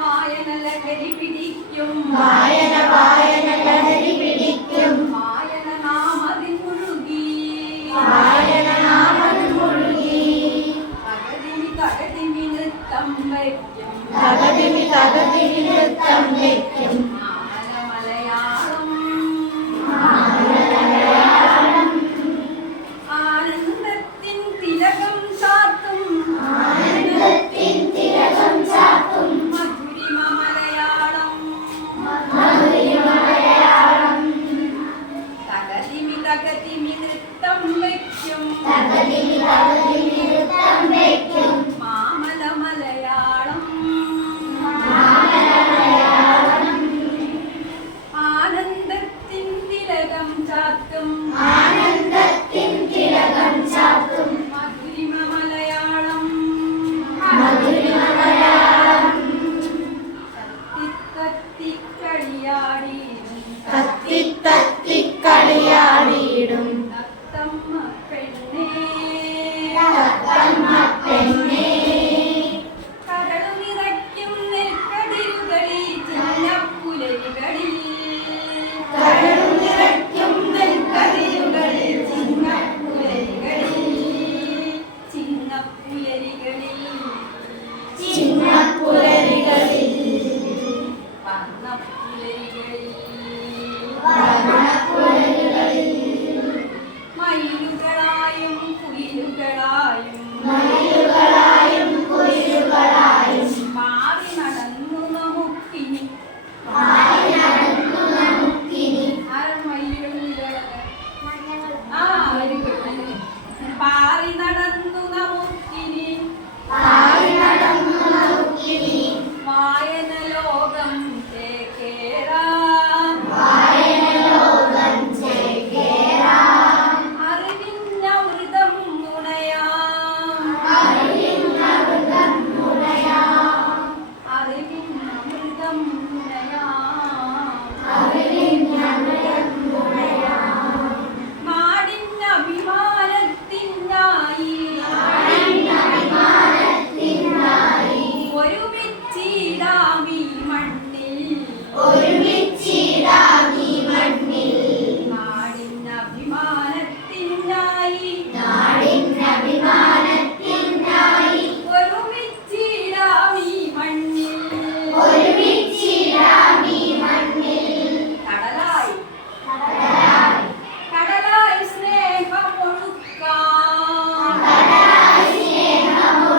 വായന ലഹരി പിടിക്കും വായന വായന ലഹരി പിടിക്കും വായന നാമതിൽ മുഴുകി വായന നാമതിൽ മുഴുകി തകതിമി നൃത്തം വയ്ക്കും തകതിമി നൃത്തം വയ്ക്കും ആനന്ദത്തിൻ തിലകം ചാർത്തും മധുരിമ മലയാളം തകതിമി നൃത്തം വയ്ക്കും മാമല മലയാളം ആനന്ദത്തിൻ തിലകം ചാർത്തും മധുരിമ മലയാളം കളിയാടിയിടും തത്തമ്മ പെണ്ണേ കടലുനിറയ്ക്കും നെൽക്കതിരുകളിൽ ചിന്നപ്പുലരികളിൽ മയിലുകളായും കുയിലുകളായും മാറി നടന്നു നമുക്കിനി ആരും മയിലുകളിലൊക്കെ പാറി നടന്നു നമുക്കിനി വായന ലോകം ചേക്കേറാം അറിവിന്ന മൃതം നുണയാം നാടിന്ന അഭിമാനത്തിനായി ഒരുമിച്ചിടാമീ മണ്ണിൽ നാടിന്ന അഭിമാനത്തിനായി ഒരുമിച്ചിടാമീ മണ്ണിൽ കടലായി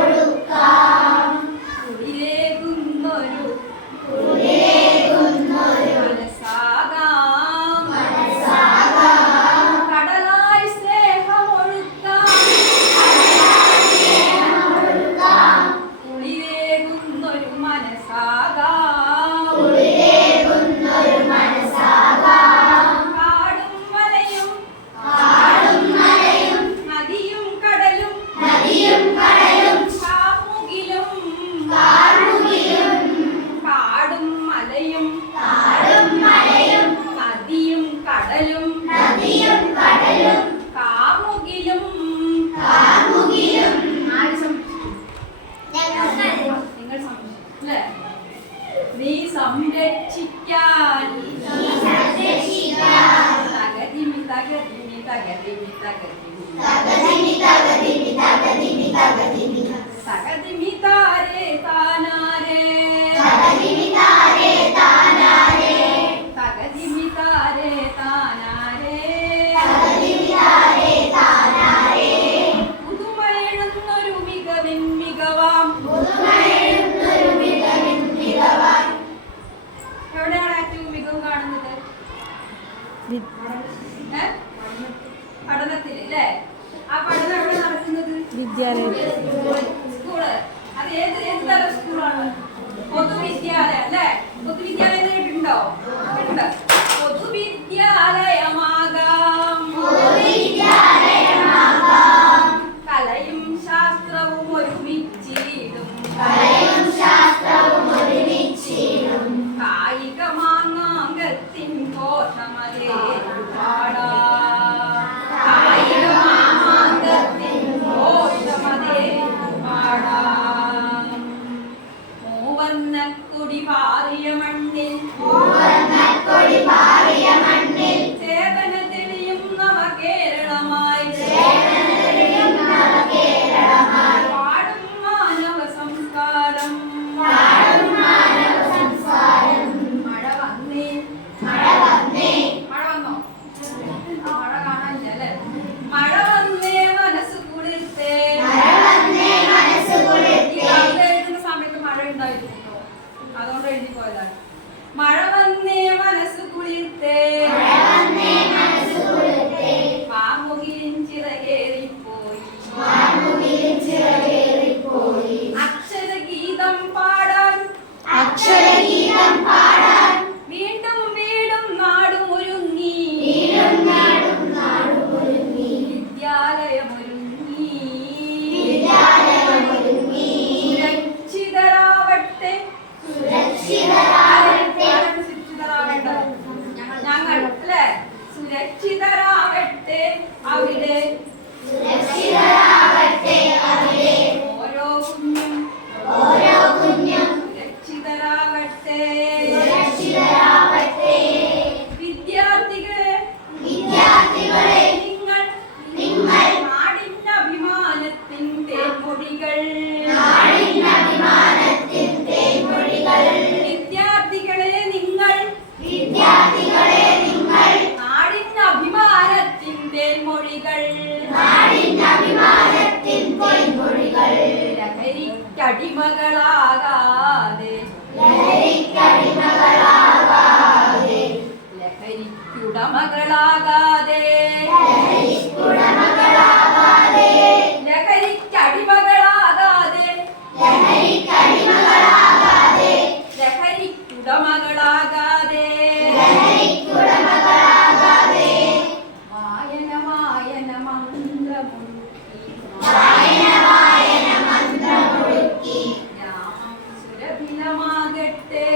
സ്നേഹമൊഴുക്കാം കുളിരേകുന്നൊരു മനസ്സാകാം കടലായി സ്നേഹമൊഴുക്കാം കുളിരേകുന്നൊരു മനസ്സാകാം കാടും മലയും നദിയും കടലും കാടും മലയും നദിയും കടലും കാമുകിലും ആര് സംരക്ഷിക്കും? നിങ്ങൾ സംരക്ഷിക്കും അല്ലേ? നീ സംരക്ഷിക്കാൻ തകതിമി താരേ താനാരേ തകതിമി താരേ താനാരേ പുതുമയെഴുന്നൊരു മികവിൻ മികവാം എവിടെയാണ് ഏറ്റവും മികവ് കാണുന്നത്? പഠനത്തിൽ അല്ലേ? ആ പഠനം എവിടെ നടക്കുന്നത്? വിദ്യാലയം സ്കൂള്. അത് ഏത് തരം സ്കൂളാണ്? മൂവർണ്ണക്കൊടി പാറിയ മണ്ണിൽ മൂവർണ്ണക്കൊടി പാറിയ മണ്ണിൽ ചേതന തെളിയും നവകേരളമായി കേരളമായി പാടും മാനവ സംസ്കാരം പാടും മാനവ സംസ്കാരം മഴ വന്നേ മഴ വന്നേ മഴ വന്നോ മഴ കാണാനില്ലല്ലേ മഴ വന്നേ മനസ്സ് കുളിർത്തേ മഴ വന്നേ മനസ്സ് ഈ കുളിർത്തേ കവിത എഴുതുന്ന സമയത്ത് മഴ ഉണ്ടായിരുന്നു അതുകൊണ്ട് എഴുതി പോയതാണ് മഴ വന്നേ മനസ്സ് കുളിർത്തേ മഴ വന്നേ മനസ്സ് കുളിർത്തേ പാമുകിലിൻ ചിറകേറിപ്പോയി വാൻമുകിലിൻ ചിറകേറിപ്പോയി അക്ഷരഗീതം പാടാൻ അക്ഷരഗീതം പാടാൻ വീണ്ടും വീടും നാടും ഒരുങ്ങി വീടും നാടും നാടുമൊരുങ്ങി വിദ്യാലയമൊരുങ്ങി വിദ്യാലയമൊരുങ്ങി സുരക്ഷിതരാവട്ടെ സുരക്ഷിതരാവട്ടെ ആരാണ് സുരക്ഷിതരാവേണ്ടത് ഞങ്ങൾ അല്ലേ സുരക്ഷിതരാവട്ടെ അവിടെ സുരക്ഷിതരാവട്ടെ അവിടെ ഓരോ കുഞ്ഞും ഓരോ കുഞ്ഞും സുരക്ഷിതരാവട്ടെ സുരക്ഷിതരാവട്ടെ വിദ്യാർത്ഥികളെ വിദ്യാർത്ഥികളെ നിങ്ങൾ നാടിന്റെ അഭിമാനത്തിൻ തേൻമൊഴികൾ നാടിൻ അഭിമാനത്തിൻ തേൻമൊഴികൾ വിദ്യാർത്ഥികളെ നിങ്ങൾ വിദ്യാർത്ഥികളെ നിങ്ങൾ നാടിന്റെ അഭിമാനത്തിൻ തേൻമൊഴികൾ നാടിൻ അഭിമാനത്തിൻ തേൻമൊഴികൾ ലഹരിക്കടിമകളാകാതെ ലഹരിക്കടിമകളാകാതെ ലഹരിക്കുടമകളാകാതെ ലഹരിക്കുടമകളാകാതെ ലഹരിക്കടിമകളാകാതെ ലഹരിക്കടിമകളാകാതെ ലഹരിക്കുടമകളാകാതെ ലഹരിക്കുടമകളാകാതെ വായന വായന മന്ത്രമുഴുക്കി വായന വായന മന്ത്രമൊഴുക്കി ഗ്രാമം സുരഭിലമാകട്ടെ